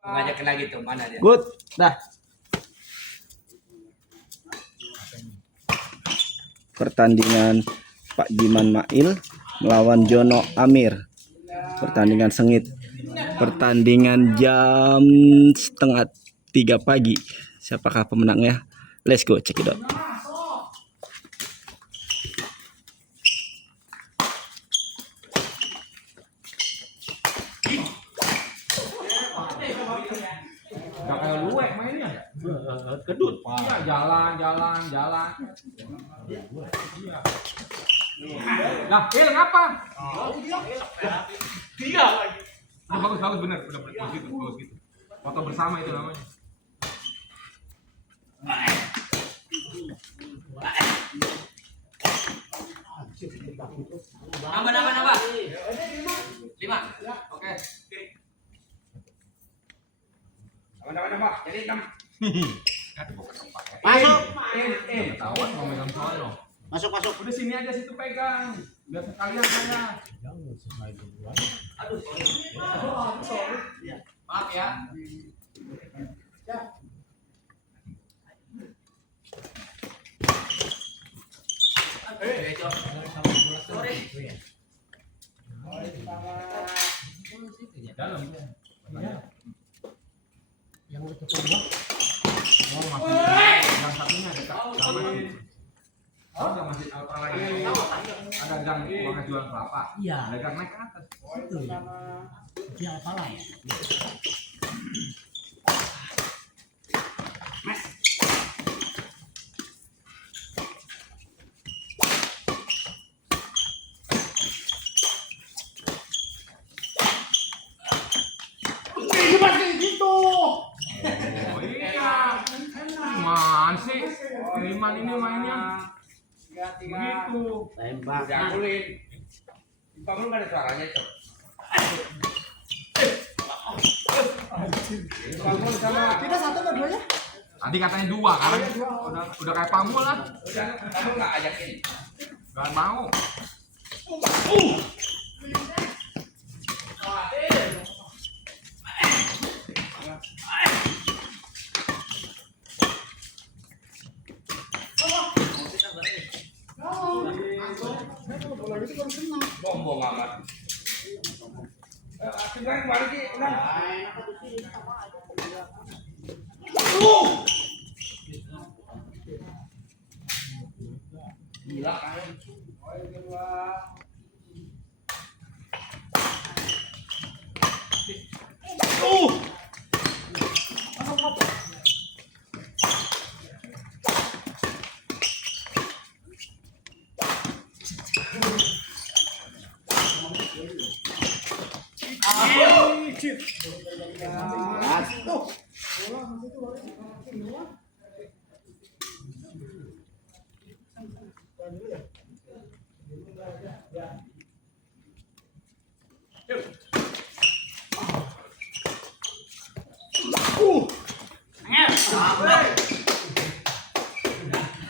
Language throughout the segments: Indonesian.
Ngajakin lagi tuh, mana dia? Good, dah. Pertandingan Pak Jiman Mail melawan Jono Amir. Pertandingan sengit. Pertandingan jam 2:30 pagi. Siapakah pemenangnya? Let's go, check it out. Gak kayak luwek mainnya. Kedut. Iya, jalan. Nah, ngapa? Iya. Bagus bener. Udah bagus gitu. Foto bersama itu namanya. Nambah. 5. Oke. Nambah. Jadi 6. Masuk. Ketahuan mau megang sono. Masuk. Udah sini aja situ pegang. Biar sekalian saya. Maaf ya. Dalam. Yang kedua. Oh, masih yang satunya dekat sama ada masih apa lagi? Ada gang ruangan jualan kelapa. Iya. Ada gang naik ke atas. Itu ya. Dia apalah ya? Oh iya. Man sih. Kiriman ini mainnya. Begitu. Tembak. Diakulin. Bangun nggak ada suaranya itu. Bangun sama. Kita satu atau dua ya? Tadi katanya 2 kan? Udah kayak pamul lah. Udah, kamu nggak ajakin. Gak mau. Bombong amat. Tinggal kemarin sih, udah. Gila kan?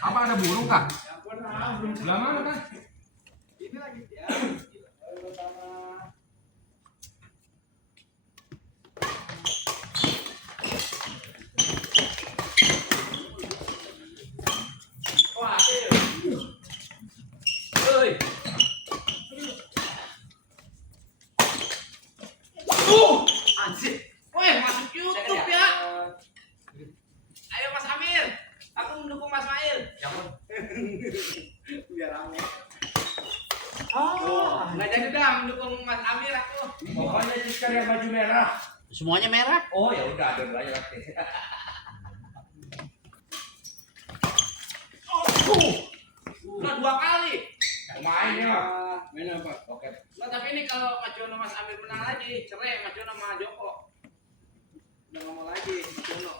Apa ada burung kah? Belah mana kan? Anjir. Woi, masuk YouTube ya. Ayo Mas Amir. Aku mendukung Mas Mail. Biar rame. Nggak jadi dah mendukung Mas Amir aku. Pokoknya Jiskar yang baju merah. Semuanya merah. Oh ya udah ada aja nanti. Udah 2 kali. Mainnya. Main apa? Oke. Nah, tapi ini kalau Mas Jono Mas Amir menang lagi, cerai Mas Jono sama Joko. Udah ngomong lagi Mas Jono.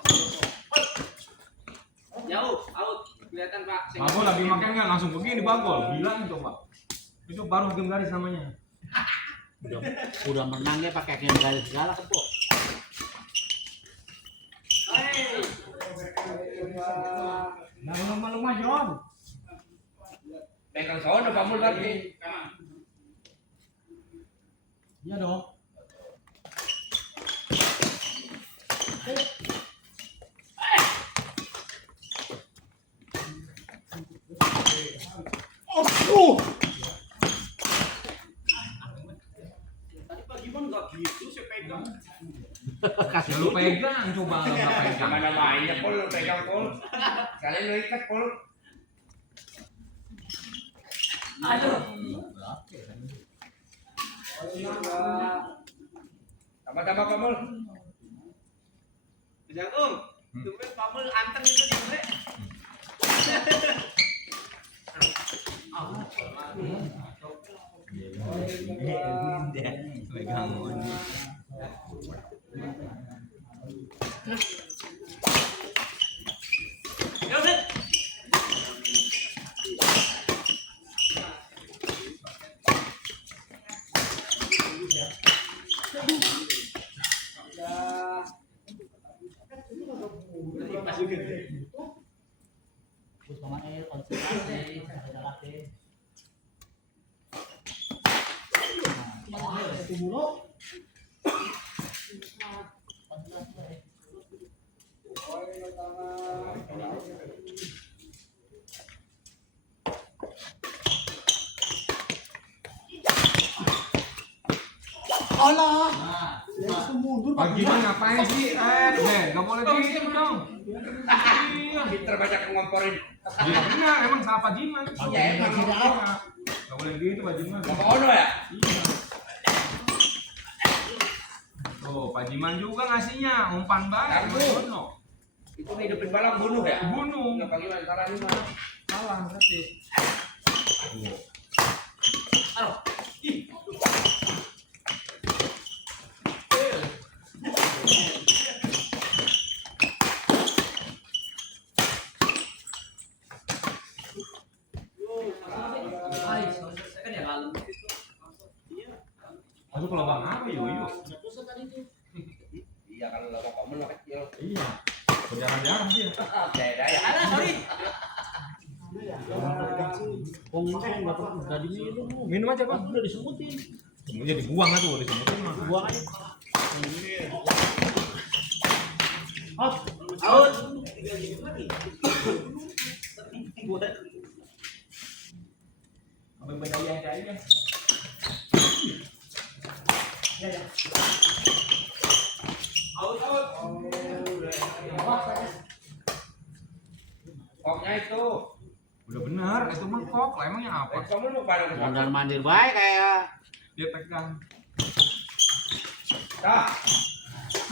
Jauh, out. Kelihatan Pak. Bagol lagi makan kan langsung begini Bagol. Bilang coba. Itu baru game garis namanya. Udah menang ya pakai game garis segala kan, Po. Hei. Nah, lumah Jon. Pegang sono kamu lagi. Iya dong. kasih Lu pegang, coba lu nggak pegang. Mana mainnya Pol, lu pegang Pol. Sekali lu ikat Pol. Aduh. Tambah-tambah Pamul. Jagung. Tumben Pamul anteng itu di gue. Pegang. Pak Jiman ngapain sih? Nggak boleh gitu dong. Iya. Pinter banyak ngomporin. Iya benar, emang salah Pak Jiman. Ya emang Nggak boleh gitu Pak Jiman. Bapak Ono ya? Iya. Tuh, Pak Jiman juga ngasihnya umpan baik. Bono. Itu ngidupin balang bunuh ya? Bunuh. Nggak bagaimana caranya mana? Salah berarti. Masuk ke lubang apa Yoyo? Iya kalau lama kamu lah kecil. Iya. Berjarang-jarang sih. Daerah ya. Ada sorry. Minum aja Bang. Udah disebutin. Semuanya dibuang tuh, disebutin mah. Buang aja. Out. Apa bedanya aja. Out. Koknya itu. Udah benar, itu mah kok. Lah emangnya apa? Kamu mau pada ke sana? Mondar mandir baik kayak. Dia pegang. Dah.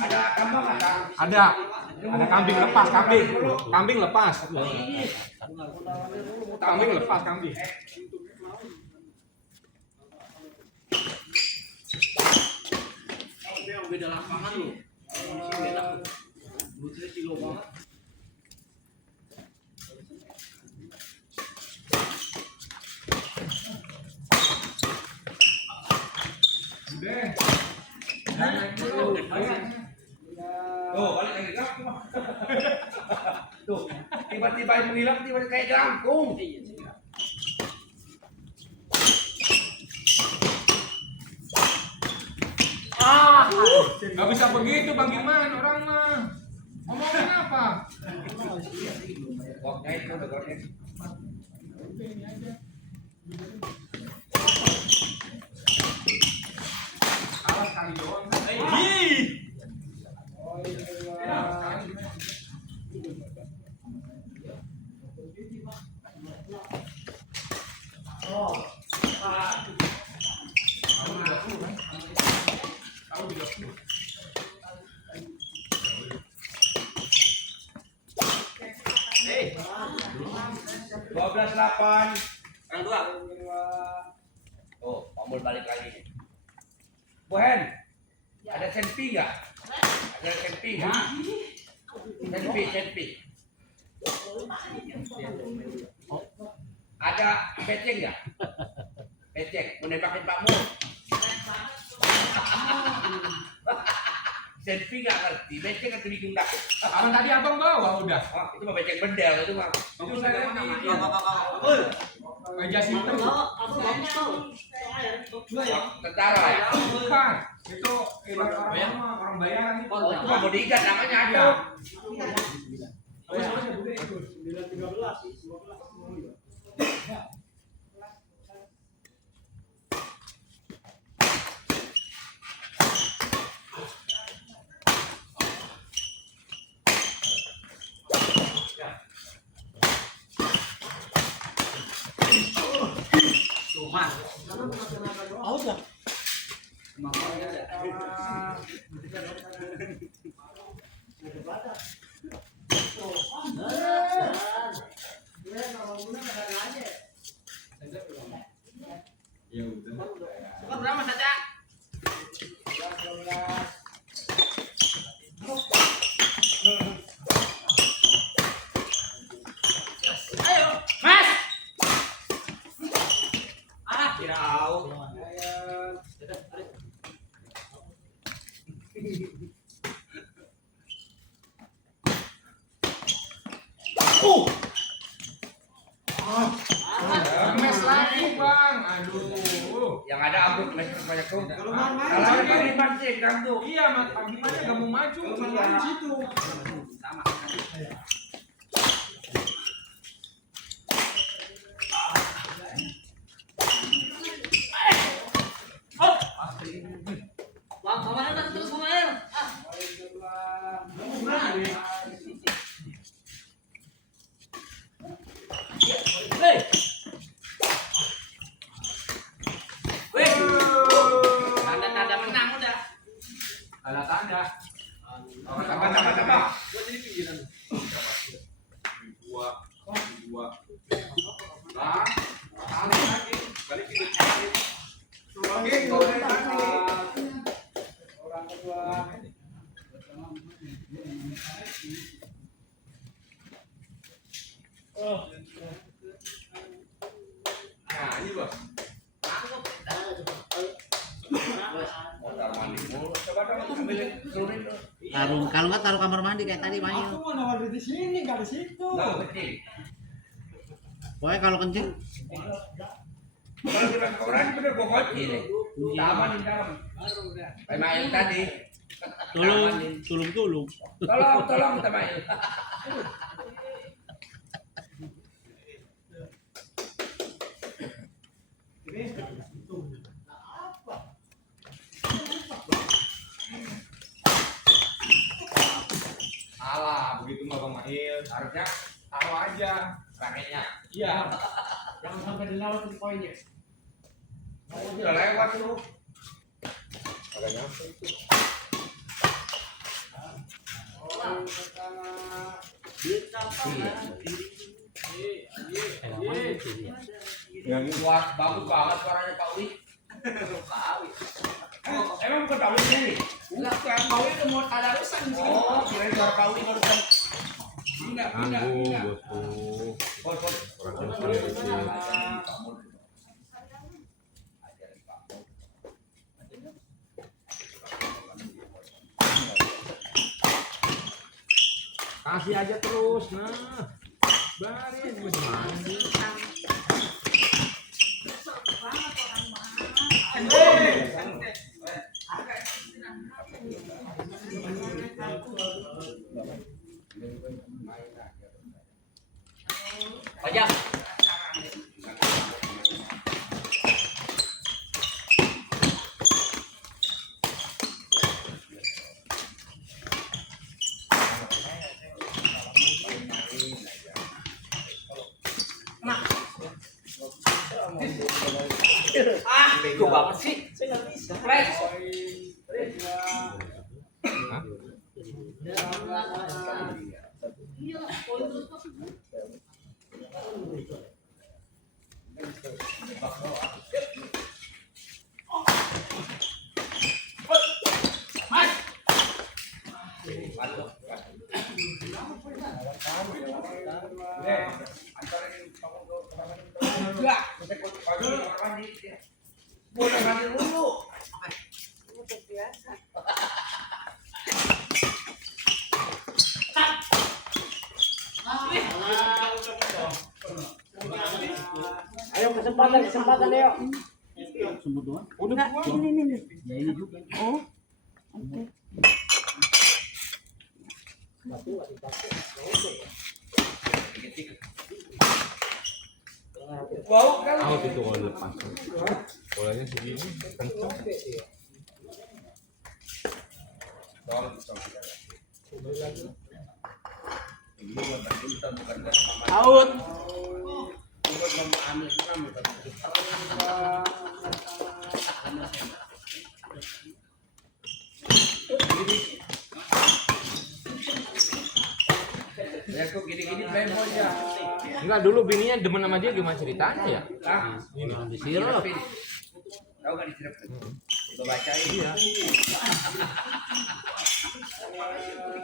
Ada tambah nggak? Kang? Ada kambing lepas, kambing. Kambing lepas. Kambing lepas, kambing. Beda lapangan lu. Beda. Butnya kilo banget. Udah. Jangan naik dulu. Ayo. Tuh, balik lagi Kang. Tuh, tiba-tiba menghilang, tiba-tiba kayak jelangkung. Gak bisa begitu Bang Giman, orang mah. Ngomongin apa? Koknya itu udah koknya. Salah sekali doang. Hei. 12-8. Yang dua. Oh, Pamul balik lagi. Bohen, ada senpi nggak? Ada senpi nggak? Senpi. Ada beceng nggak? Beceng, mau nembakin Pak Mul. Senpi nggak ngerti, beceng atau bikin dak? Orang tadi abang bawa udah. Oh, itu mah beceng bendel itu mah. Itu saya Iya. meja situ. Tentara ya? Bukan. Itu orang bayaran itu. Oh, itu mah bodyguard namanya ada. Out lah. Skor berapa saja? Ayo, Mas. Ah, kira out. Mes lagi bang, aduh. Yang ada ambruk lagi banyak tuh. Kalau Kalau ini pancing gantung. iya, Mas Abimannya gak mau maju, malah di situ. Sama. Bang, kemana terus kemarin? Hei. Wih. Tanda-tanda menang udah. Ada tanda. Tambah. Gua jadi pinggiran. Dua. Nah, tarik lagi. Balik ke depan. Lagi, orang kedua. Nah, ini bos. Taruh kalau nggak taruh kamar mandi kayak tadi main. Aku mau nawar di sini, nggak di situ. Pokoknya kalau kencing Kalau kita orang bener pokoknya ini. Taman di dalam. Kayak main tadi. tulung. Tolong kita main. Alah, begitu mah Bang Mahil. Harusnya taruh aja raketnya. Iya. Jangan sampai dilewat poinnya. Udah lewat lu. Agak nyampe itu. Yang kuat bagus banget suaranya Pak Wi. Emang bukan Pak Wi ini? Bukan, Pak Wi mau ada urusan di sini. Oh, kirain suara Pak Wi barusan. Pindah. Bos. Kasih aja terus, nah. Barin gimana sih? Pajak. Bego banget sih. Saya nggak bisa. Ayo kesempatan ayo. semut doang. Udah buang. Ini. Ya ini juga. Oh. Oke. Wow, kan. Out itu kalau lepas. Bolanya segini kencang. Out. belum ambil kamu ya kok gini-gini playboy ya. Enggak, dulu bininya demen sama dia gimana ceritanya ya? Ah, Ini Disirup. tahu kan disirup? Coba bacain ya.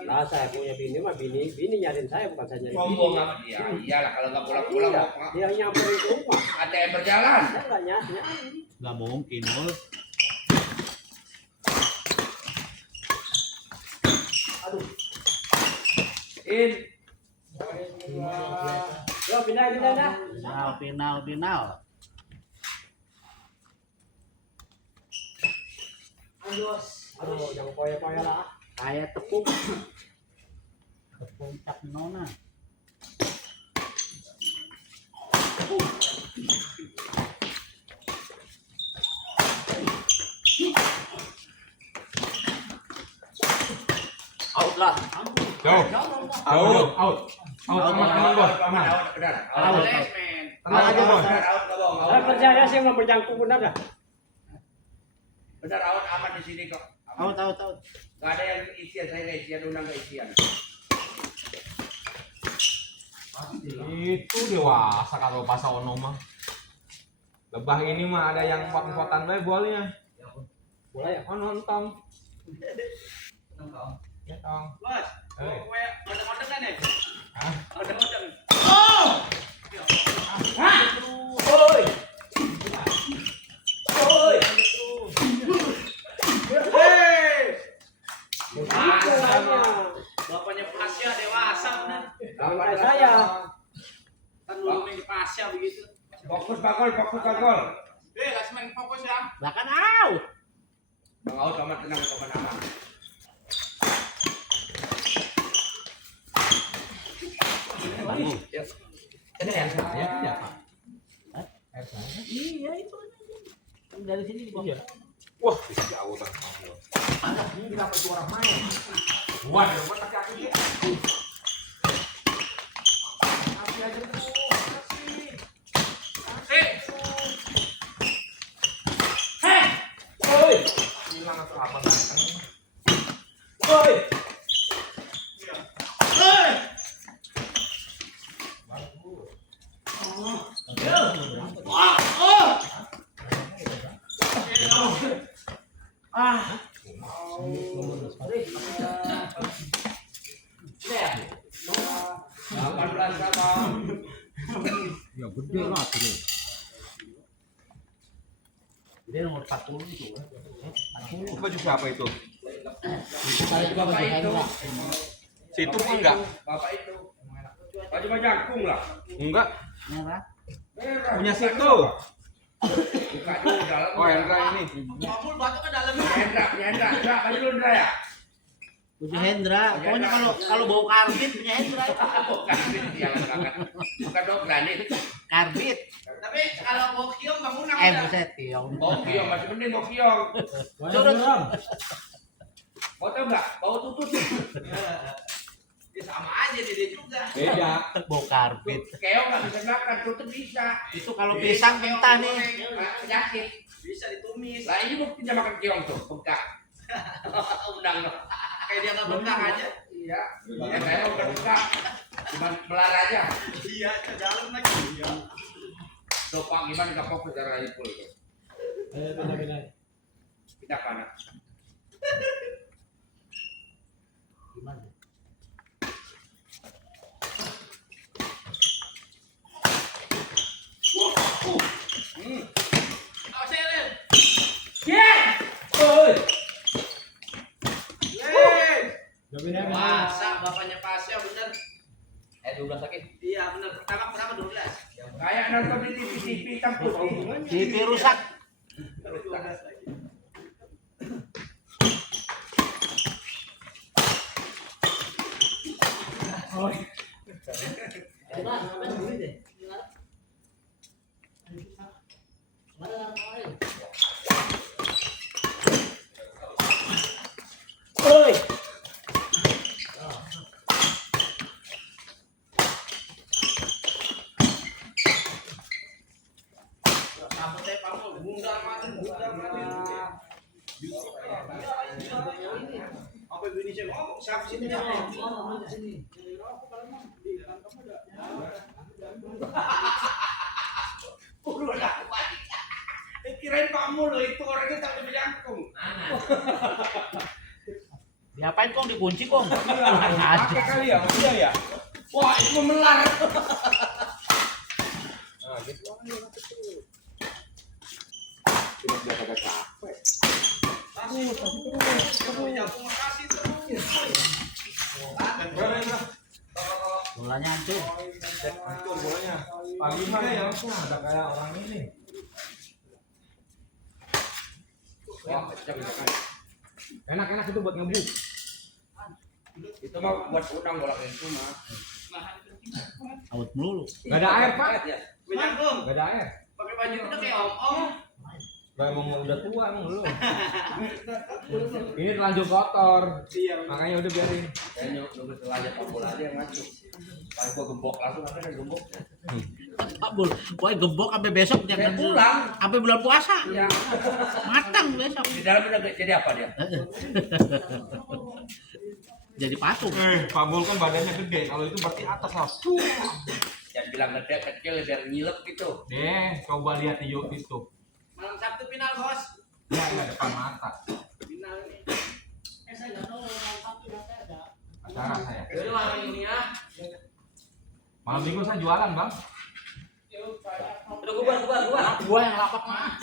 Nah, saya punya bini mah bini nyariin saya bukan saya nyari bini. Sombong sama dia. Iyalah kalau nggak pulang-pulang Iya, mau dia nyamperin ke rumah. ada yang berjalan. Saya nggak nyari. Nggak mungkin, Mul. In. Yo, pindah dah. Final. Aduh, jangan poya-poya lah. Kayak tepung. Tepung cap nona. Out lah. Jauh. Out. Aman, Bos. Aman. Benar. Out. Tenang aja, Bos. Out nggak bohong. Saya percaya sih mau berjangkung benar dah. Benar out aman di sini kok. Tahu. Gak ada yang isian, saya nggak isian, undang nggak isian. Itu dewasa kalau pas ono mah. Lebah ini mah ada yang kuat-kuatan bae bolnya. Mulai ya. Oh, nonton. Ya, Tong. Bos, Eh. gue modeng-modeng kan ya? Hah? Modeng-modeng. Bapaknya Pasya dewasa benar. Kayak saya. Kan lu main di Pasya begitu. Fokus bagol. Gas main fokus ya. Lah kan out. Bang Out aman tenang aman. Ini air saya kan ya, Pak? Air saya. Iya itu. Dari sini di bawah. Iya. Wah, jauh banget. Anak ini kenapa itu orang main? Wah, di rumah pakai aku dia. Kasih aja tuh, kasih. Woi. Hilang atau apa kan? Woi. Ya gede lah tuh. Dia nomor 40 itu. Itu baju siapa itu? Saya juga baju Hendra. Situ enggak? Bapak itu. Baju jangkung lah. Enggak. Merah. Punya situ. Buka dulu dalam. Oh, Hendra ini. Ngomul batu ke dalam. Hendra. Hendra, baju lu Hendra ya? Punya Hendra. Pokoknya kalau bau karbit punya Hendra. Bukan dia bukan dong granit. Karbit. Tapi kalau mau kiong bangunan Buset, Tiong. Bau kiong masih mending bau kiong. Turun. Mau tau nggak? Bau tutut. Ya sama aja dia juga. Beda. Bau karbit. Keong nggak bisa makan, tutut bisa. Itu kalau pisang mentah nih. Penyakit. Bisa ditumis. Lah ini buktinya makan keong tuh, bengkak. Undang dong. Kayak dia nggak bengkak aja. Iya. Ya kayak udah bengkak. Cuma melar aja. Iya, ke dalam lagi. Iya. Tuh Pak, gimana nggak fokus darah Ipul itu? Pindah. Kita kanan. Gimana? Masa bapaknya Pasya bener? 12 lagi? Iya bener, pertama berapa 12? Kayak nonton di TV hitam putih. TV rusak. Udah lah, kirain kamu loh itu orangnya tak lebih jangkung. Diapain kong dikunci kong? Pakai kali ya, iya ya. Wah, itu memelar. Nah, gitu aja tuh. Cuma dia kagak capek. Bolanya hancur. Hancur bolanya. Pagi mah ya, ada kayak orang ini. Enak-enak itu buat ngebuk. Itu mah buat udang bolak itu mah. Awet melulu. Gak ada air, Pak. Jangkung. Gak ada air. Pakai baju itu kayak om-om. Gak emang udah tua emang belum. Ini terlanjur kotor. Iya. Makanya udah biarin. Kayaknya udah terlanjur tombol aja yang masuk. Pas gua gembok langsung ada gembok. Abul, boy gembok sampai besok jangan Pulang. sampai bulan puasa. Iya. Matang besok. Di dalam udah jadi apa dia? Jadi patung. Pak Bol kan badannya gede. Kalau itu berarti atas lah. Jangan bilang gede kecil biar ngilep gitu. Deh, coba lihat di YouTube itu. Malam Sabtu final, Bos. Ya, nggak depan mata. Final nih. Acara saya. Jadi malam ini ya. Malam minggu saya jualan, Bang. Udah gua. Gua yang lapak mah.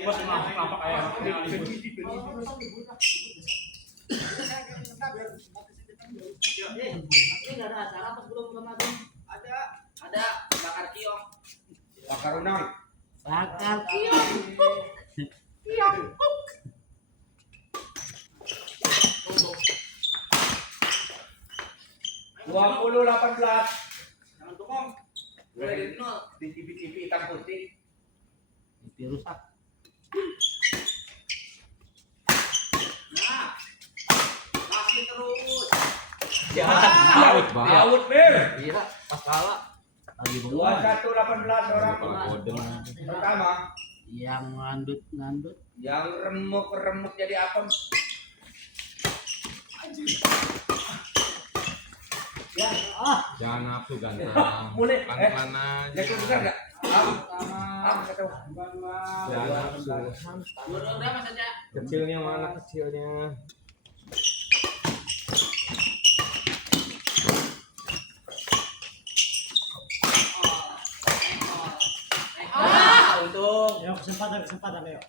Bos lapak ayam. Ada bakar kiong. Bakar unang. Bakar kiong. Kiong. 2018. Jangan tukang. Mulai dari nol di TV hitam putih. Itu rusak. Nah, masih terus. Ya, Laut, laut ber. Iya, pas kalah lagi bengong. 2118 orang. Godeng. Pertama, Yang ngandut. yang remuk jadi apem. Jangan nafsu ganteng. Boleh. Pelan-pelan aja. Jadi besar enggak? Kata. Jangan nafsu. Udah Mas aja. Kecilnya mana kecilnya? Untung. Ayo kesempatan ayo.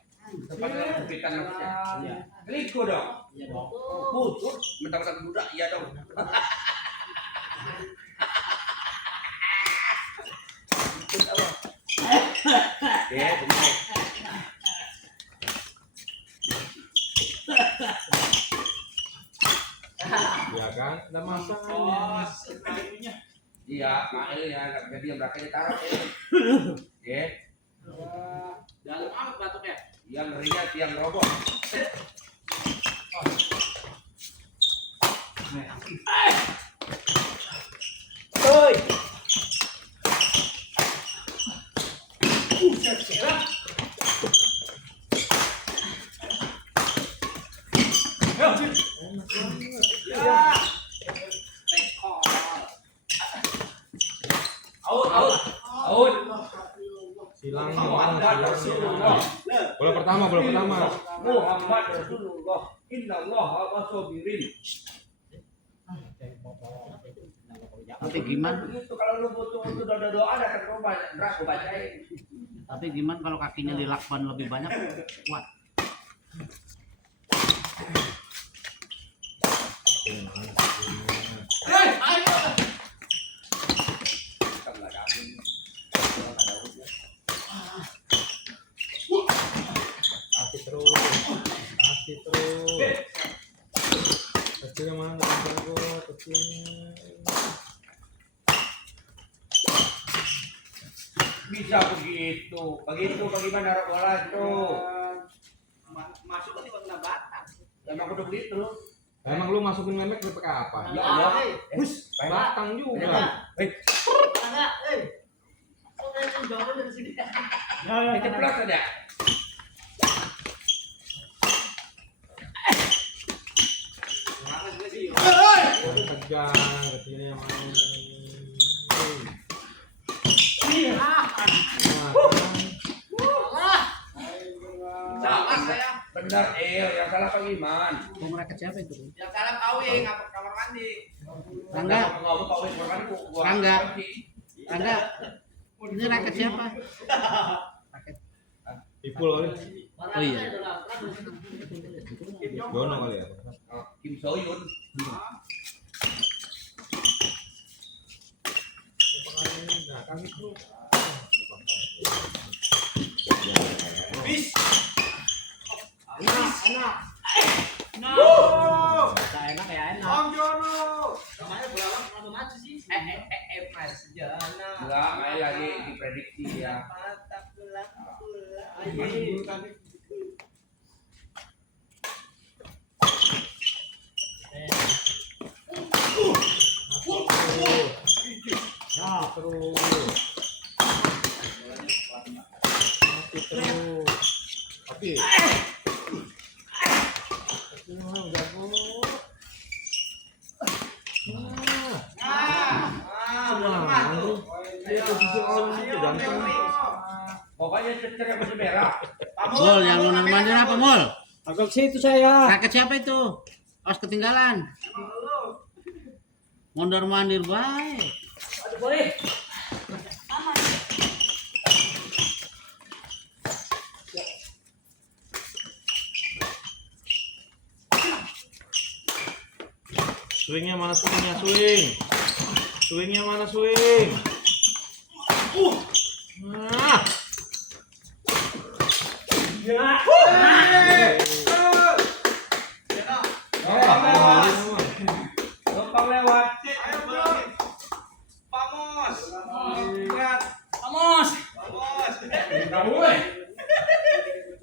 Tempat kepikan maksudnya. Liku dong. Iya dong. Putus. Mentang-mentang muda, iya dong. Oke, benar. Ya kan? Ada masanya. Iya, makanya nggak bisa diam, makanya taruh. Oke. Dalam amat batuknya. Yang ngerinya tiang roboh. Oi. Out. Silang silang. Bola pertama. Muhammad Rasulullah. Innallaha wasobirin. Tapi gimana? Itu kalau lu butuh doa datang ke rumah, aku bacain. Tapi gimana kalau kakinya dilakban lebih banyak? Kuat. Kasih terus. Kecilnya mana? Kecilnya. Bisa begitu bagaimana naruh bola itu? Masuk kan di batang. Emang udah begitu. Emang lu masukin memek pakai apa? Ya Allah. Bus, batang juga. Ceplos aja. Jangan kecilnya yang main. Salah saya. Benar, yang salah Pak Iman. Mau merakit siapa itu? Yang salah Pauwi ngapa kamar mandi. Rangga. Ngomong Pak Iman kan Rangga. Rangga. Ini raket siapa? Ipul kali. Oh iya. Dono kali ya. Kim Soyun. Nah, kan itu. Bis. Enak. No. Enak ya, enak. Om Jono. Namanya bola langsung maju sih. Mas Jono. Enggak, main lagi diprediksi ya. Patah bola. Ya, terus. Oke. Pokoknya cecer masih merah. Mul, yang mondar mandir apa Mul? Agak situ saya. Raket siapa itu? Awas ketinggalan. Mondar mandir baik. Swingnya mana swingnya swing? Swingnya mana swing? Nah. Numpang lewat. Ayo bro. Pamos. Lihat. Pamos. Pamos. Kamu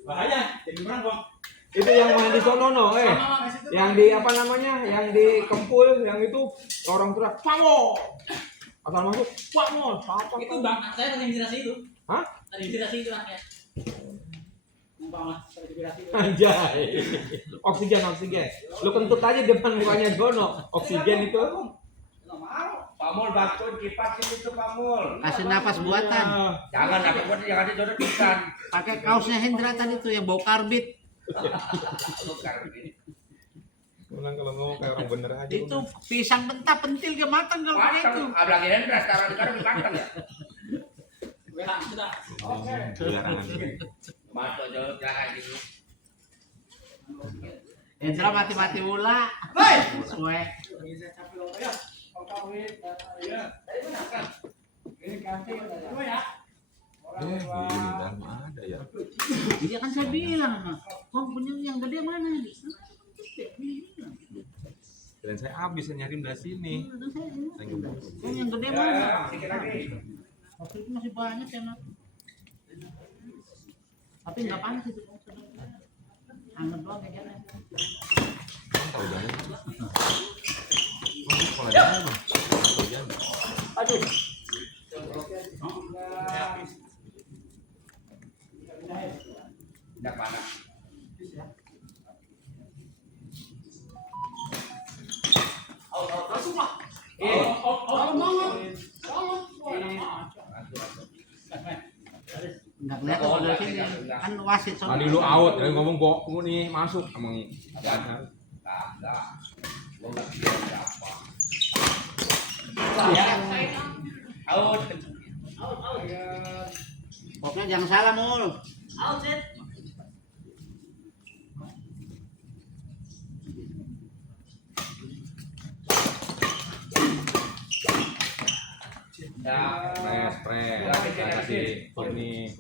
bahaya. Jadi menang kok. Itu yang main di sono no, yang di apa namanya, yang di Kempul, yang itu orang teriak Pamo, asal masuk Pamo, apa Itu bang, saya terinspirasi itu. Hah? Terinspirasi itu anaknya. Umpama terinspirasi itu. Anjay, oksigen, lu kentut aja depan mukanya Gono, oksigen itu. Pamul bantuin kipas itu Pamul. Kasih nafas buatan. Jangan pakai buat yang ada jodoh ikan. Pakai kaosnya Hendra tadi tuh yang bau karbit. Menang kalau ngomong kayak orang bener aja. Itu pisang mentah pentil dia matang kalau pakai itu. Matang, abang Hendra sekarang matang ya. Sudah. Oke. Masuk jauh jangan gitu. Hendra mati-mati mula. Hei. Suwe. Ada ya. Iya kan saya bilang, kau punya yang gede mana? Dan saya habis nyari dari sini. Saya nggak Kau yang gede Ya, mana? sedikit lagi. Waktu itu masih banyak ya mak. Tapi nggak panas itu. Hangat doang kayaknya. tahu jangan. Sekolah di mana? Tahu jangan. Aduh. Tidak panas. Nggak kelihatan kalau dari sini. Kan wasit soalnya. Tadi lu out, dan ngomong kok nih masuk emang. Enggak. Gua enggak bisa apa. Out. Pokoknya jangan salah mul. Out set. Ya. Spray. Saya kasih ini.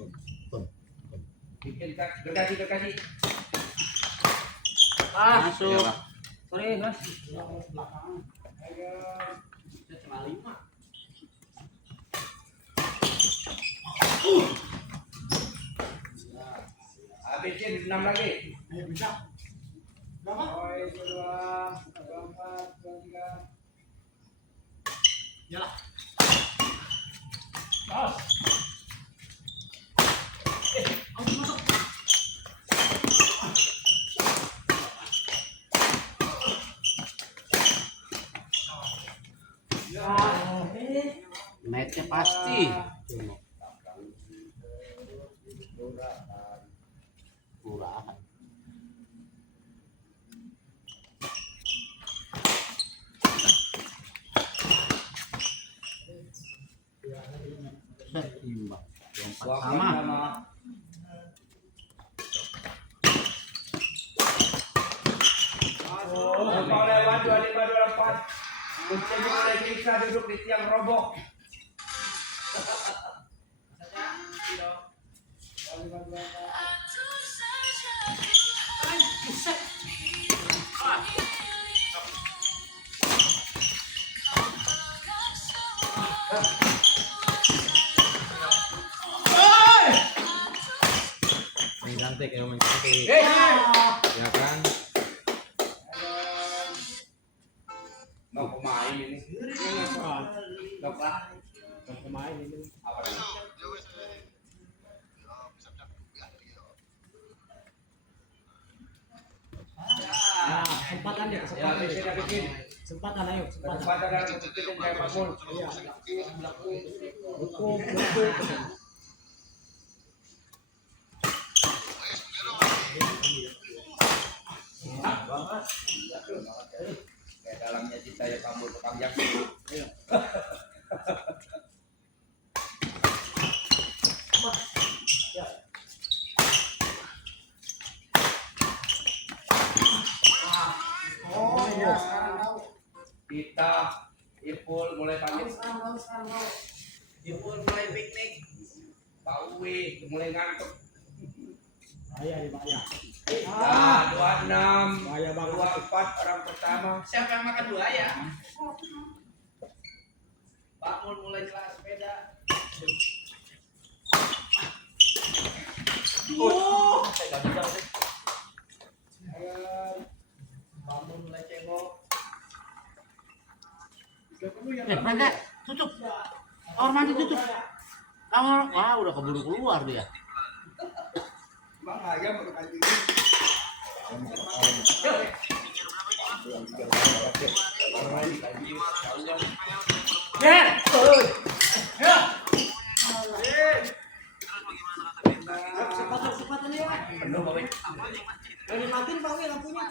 Bikin gergaji. Masuk. Sorry, Mas. Habisin 6 lagi. Netnya pasti. Murahan. Seimbang. Lompat sama. Kalau lewat 2524 kunci oleh bisa duduk di tiang roboh. Yang cantik, yang cantik. Ya kan? Mau pemain ini. Dok lah. Mau pemain ini. Apa ini? Ya, kesempatan ya, Ya, kesempatan. bikin. Kesempatan ayo, kesempatan. Kesempatan dalam kepikiran kayak Pak Mul. Hukum, hukum. Kayak dalamnya cinta ya Pak Mul tukang yang. Kita Ipul mulai pamit. Ipul mulai piknik. Pak Uwi mulai ngantuk. Bahaya nih, bahaya. Ya, 26, Bahaya banget. 24 orang pertama. Siapa yang makan dua ya? Pak Mul mulai kelas sepeda. Pak Mul mulai cebok. Berangkat, tutup. Kamar mandi tutup. Kamar, wah udah keburu keluar dia. Bang aja mau kancing. Kesempatan ya. Penuh Pak Wi. Udah dimatiin Pak Wi lampunya.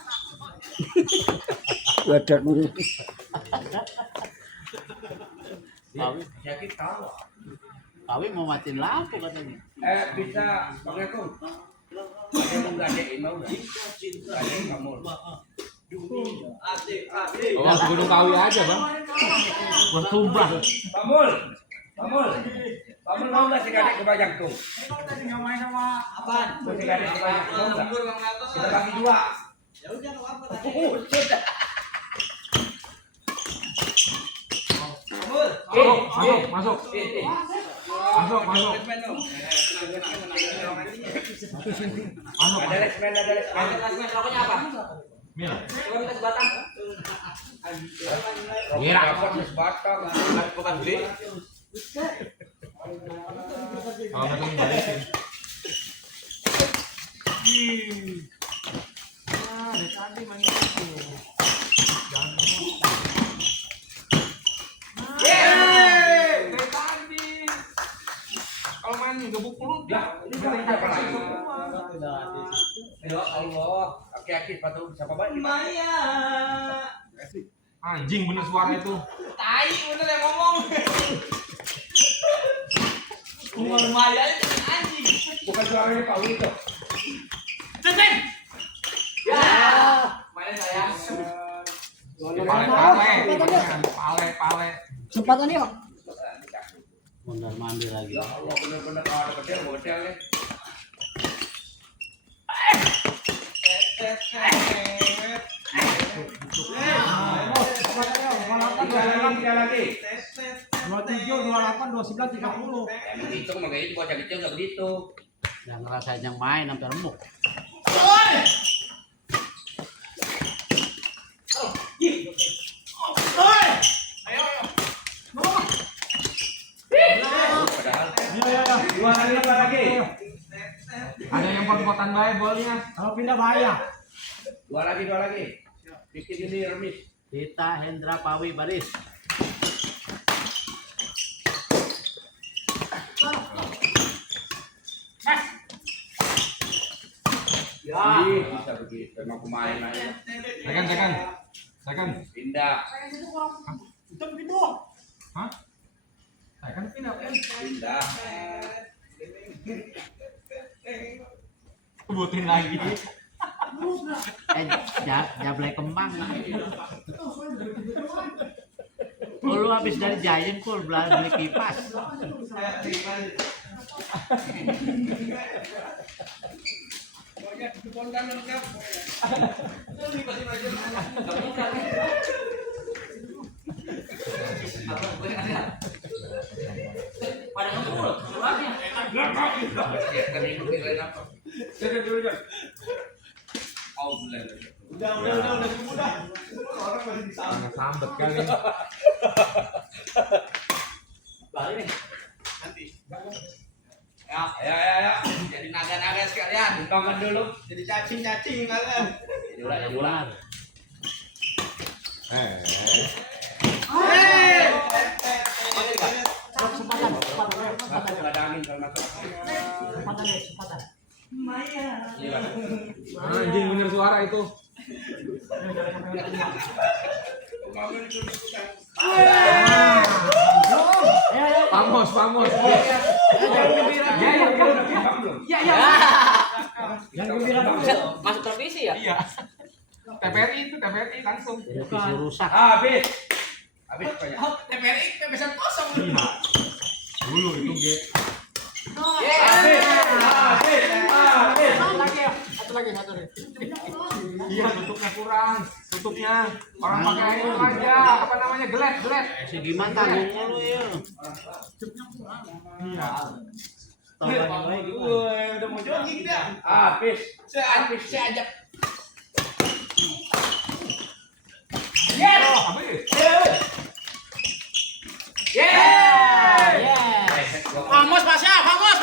Wadah dulu. Pawi, Sakit tahu. Pawi mau matiin lampu katanya. Bisa Assalamualaikum. Ada yang gadein mau enggak? Gadein kamu. Oh, Gunung Kawi aja, Bang. Buat tumbang. Pamul. Pamul. Pamul mau enggak si gadek ke Bajangtung? Apaan? Mau si gadek ke Bajangtung mau enggak? Kita bagi dua. Ya udah enggak apa-apa. Sudah. Masuk, masuk. Masuk, masuk. Masuk. Ada lesmen, ada lesmen. Rokoknya apa? Mil. Coba minta sebatang. Kira. Dapat sebatang, bukan beli. Kalau nggak tuh balikin. Ah, dari tadi main itu. Jangan ngomong. Yeay, dari tadi. Kalau main gebuk mulut, Ya, ini berarti siapa lagi? Ya Allah, aki-aki sepatu siapa banyak? Maya. anjing bener suara itu. Tai bener yang ngomong. Umur Maya itu anjing. Bukan suaranya Pak Wi itu. Ceceng. Ya. Main sayang. Pale. Kesempatan yuk. Mondar mandir lagi. Ya Allah, bener-bener kalau ada kecil model nih. Tiga lagi. 27, 28, 29, 30. Emang hitung makanya itu bocah kecil nggak begitu. Yang ngerasain yang main sampai remuk. Padahal Ya. dua lagi. Ada yang pot-potan baik bolnya. Kalau pindah bahaya. Dua lagi. Bikin ini remis. Dita Hendra Pawi Baris. Bisa begitu. Emang pemain aja. Second. Pindah. Hah? Second pindah. Pindah. Sebutin lagi. Jangan beli kembang. Oh, lu habis dari Giant Pool beli kipas. Pada ngepul, keluarnya. Sangat sambet kali. Balik nih. Nanti. Ya. Jadi naga-naga sekalian. Bukangan dulu. Jadi cacing-cacing kalian. Jadi ular. Anjing bener suara itu. Pamos. Ya. Masuk televisi ya? Iya. TVRI langsung. Televisi rusak. Habis banyak. TVRI kebesaran kosong. Dulu itu G. Satu lagi. Iya, tutupnya kurang. Orang pakai itu aja. Apa namanya? Gelet. Si gimana tanggung lu ya? Iya. Udah mau jogging dia. Habis. Saya ajak. Apa ini? Vamos, Pasha. Vamos.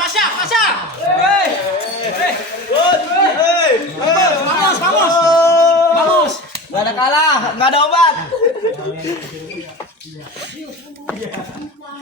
Gak ada kalah, gak ada obat.